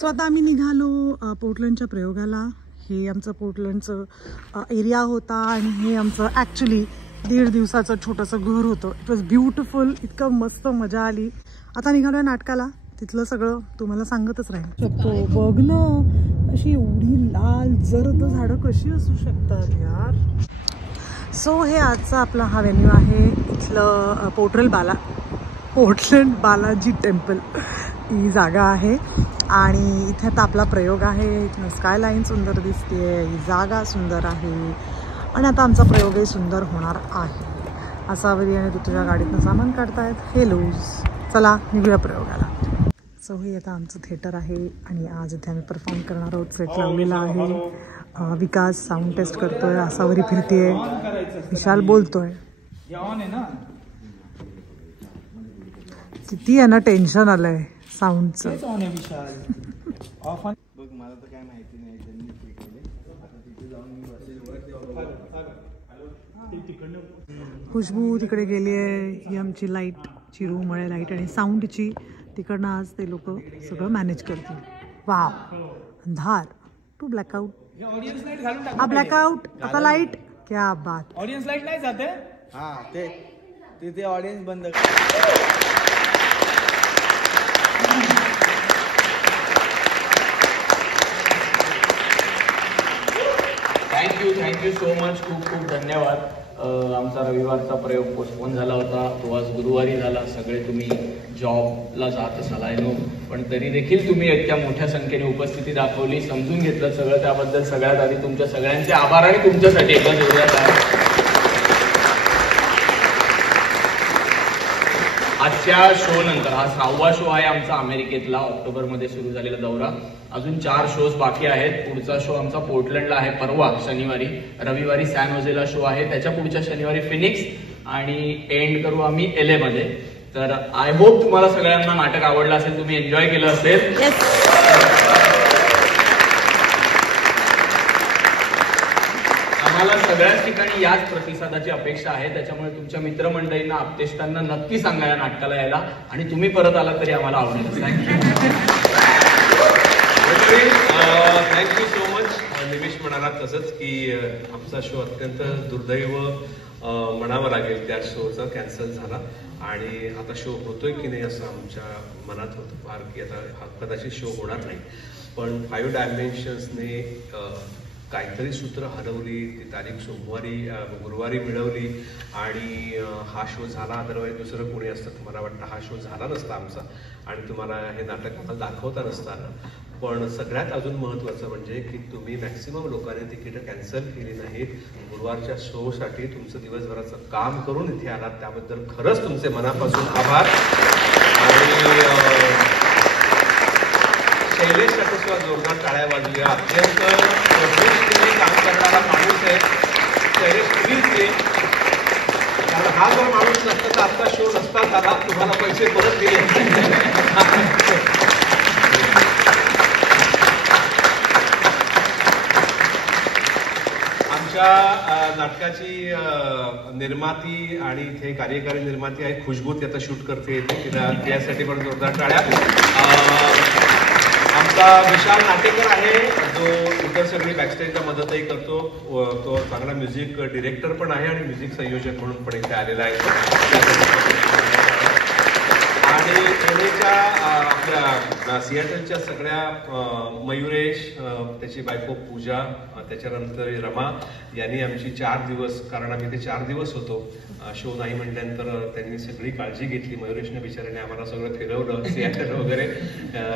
So आता आम्ही निघालो पोर्टलँडच्या प्रयोगाला. हे आमचं पोर्टलँडचं एरिया होता आणि हे आमचं ॲक्च्युली 1.5 दिवसाचं छोटंसं घर होतं. It was beautiful. इतकं मस्त मजा आली. आता निघालोय नाटकाला. तिथलं सगळं तुम्हाला सांगतच राहील. बघ ना, अशी एवढी लाल जर्द झाडं कशी असू शकतात यार. सो हे आजचा आपला हा व्हेन्यू आहे. इथलं पोर्टलँड बालाजी टेम्पल ही जागा आहे आणि इथे आता आपला प्रयोग आहे. इथनं स्कायलाईन सुंदर दिसते, ही जागा सुंदर आहे आणि आता आमचा प्रयोगही सुंदर होणार आहे. असावरी आणि तुझ्या गाडीतनं सामान काढतायत. हेलो, चला निघूया प्रयोगाला. सो हे आता आमचं थिएटर आहे आणि आज इथे आम्ही परफॉर्म करणार आहोत. सेट लावलेला आहे. विकास साऊंड टेस्ट करतोय, असावरी फिरतीये, विशाल बोलतोय. किती यांना टेन्शन आलंय साऊंडचं. खुशबू तिकडे गेली आहे. ही आमची लाईटची रूम आहे, लाईट आणि साऊंडची. तिकडनं आज ते लोक सगळं मॅनेज करतील. वाव, अंधार टू ब्लॅकआउट, हा ब्लॅकआउट, आता लाईट. क्या बात. ऑडियन्स लाईट नाही जाते. हा ते ऑडियन्स बंद. Thank you so much. खूप धन्यवाद. आमचा रविवारचा प्रयोग पोस्टपोन झाला होता, तो आज गुरुवारी झाला. सगळे तुम्ही जॉबला जात असाल आय नो, पण तरी देखील तुम्ही इतक्या मोठ्या संख्येने उपस्थिती दाखवली, समजून घेतलं सगळं. त्याबद्दल सगळ्यात आधी तुमच्या सगळ्यांचे आभार आणि तुमच्यासाठी एकदा जोरदार आहे. आजच्या शो नंतर हा 6वा शो आहे आमचा अमेरिकेतला. ऑक्टोबरमध्ये सुरू झालेला दौरा. अजून 4 शोज बाकी आहेत. पुढचा शो आमचा पोर्टलँडला आहे परवा शनिवारी. रविवारी सॅन होजेला शो आहे. त्याच्या पुढच्या शनिवारी फिनिक्स आणि एंड करू आम्ही LA मध्ये. तर आय होप तुम्हाला सगळ्यांना नाटक आवडलं असेल, तुम्ही एन्जॉय केलं असेल. आम्हाला सगळ्याच ठिकाणी याच प्रतिसादाची अपेक्षा आहे. त्याच्यामुळे तुमच्या मित्रमंडळींना, आपतेष्टांना नक्की सांगा या नाटकाला यायला आणि तुम्ही परत आला तरी आम्हाला आवडेल. Thank you so much. निमिष म्हणाला तसंच की आमचा शो अत्यंत दुर्दैव म्हणावं लागेल, त्या शोचा कॅन्सल झाला आणि आता शो होतोय की नाही असं आमच्या मनात होतं फार की आता हा कदाचित शो होणार नाही. पण 5 डायमेन्शन्सने काहीतरी सूत्र हलवली, ती तारीख गुरुवारी मिळवली आणि हा शो झाला. अदरवाईज दुसरं कोणी असतं तर मला वाटतं हा शो झाला नसता आमचा आणि तुम्हाला हे नाटक आम्हाला दाखवता नसतं आलं. पण सगळ्यात अजून महत्त्वाचं म्हणजे की तुम्ही मॅक्सिमम लोकांनी तिकीटं कॅन्सल केली नाहीत. गुरुवारच्या शोसाठी तुमचं दिवसभराचं काम करून इथे आलात, त्याबद्दल खरंच तुमचे मनापासून आभार. आणि शैलेशसाठी सुद्धा जोरदार टाळ्या वाजूया. अत्यंत प्रोफेशनली काम करणारा माणूस आहे शैलेश. तुम्हीच, कारण हा जर माणूस नसता तर आजचा शो नसता झाला, तुम्हाला पैसे परत दिले. आमच्या नाटकाची निर्माती आणि इथे कार्यकारी निर्माती आहे खुशबू. ती आता शूट करते, तिला त्यासाठी पण जोरदार टाळ्या. आमचा विशाल नाटेकर आहे जो इतर सगळी बॅकस्टेजला मदतही करतो. तो चांगला म्युझिक डिरेक्टर पण आहे आणि म्युझिक संयोजक म्हणून पण इथे आलेला आहे. आणि पुणेच्या आपल्या सियाटलच्या सगळ्या मयुरेश, त्याची बायको पूजा, त्याच्यानंतर रमा यांनी आमची 4 दिवस, कारण आम्ही ते 4 दिवस होतो, शो नाही म्हटल्यानंतर त्यांनी सगळी काळजी घेतली. मयुरेशने बिचाराने आम्हाला सगळं फिरवलं सियाटल वगैरे.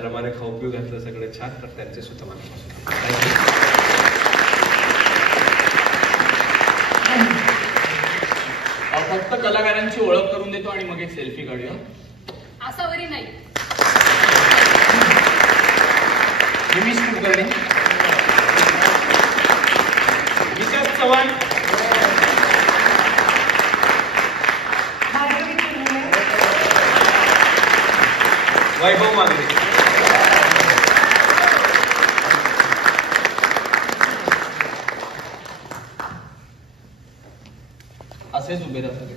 रमाने खाऊ पिऊ घातलं, सगळं छान. तर त्यांचे सुद्धा मनापासून फक्त कलाकारांची ओळख करून देतो आणि मग एक सेल्फी काढूया. असावरी नाही, निमिष कुलकर्णी, विकास चव्हाण, वैभव मागणे. असेच उभे राहतात.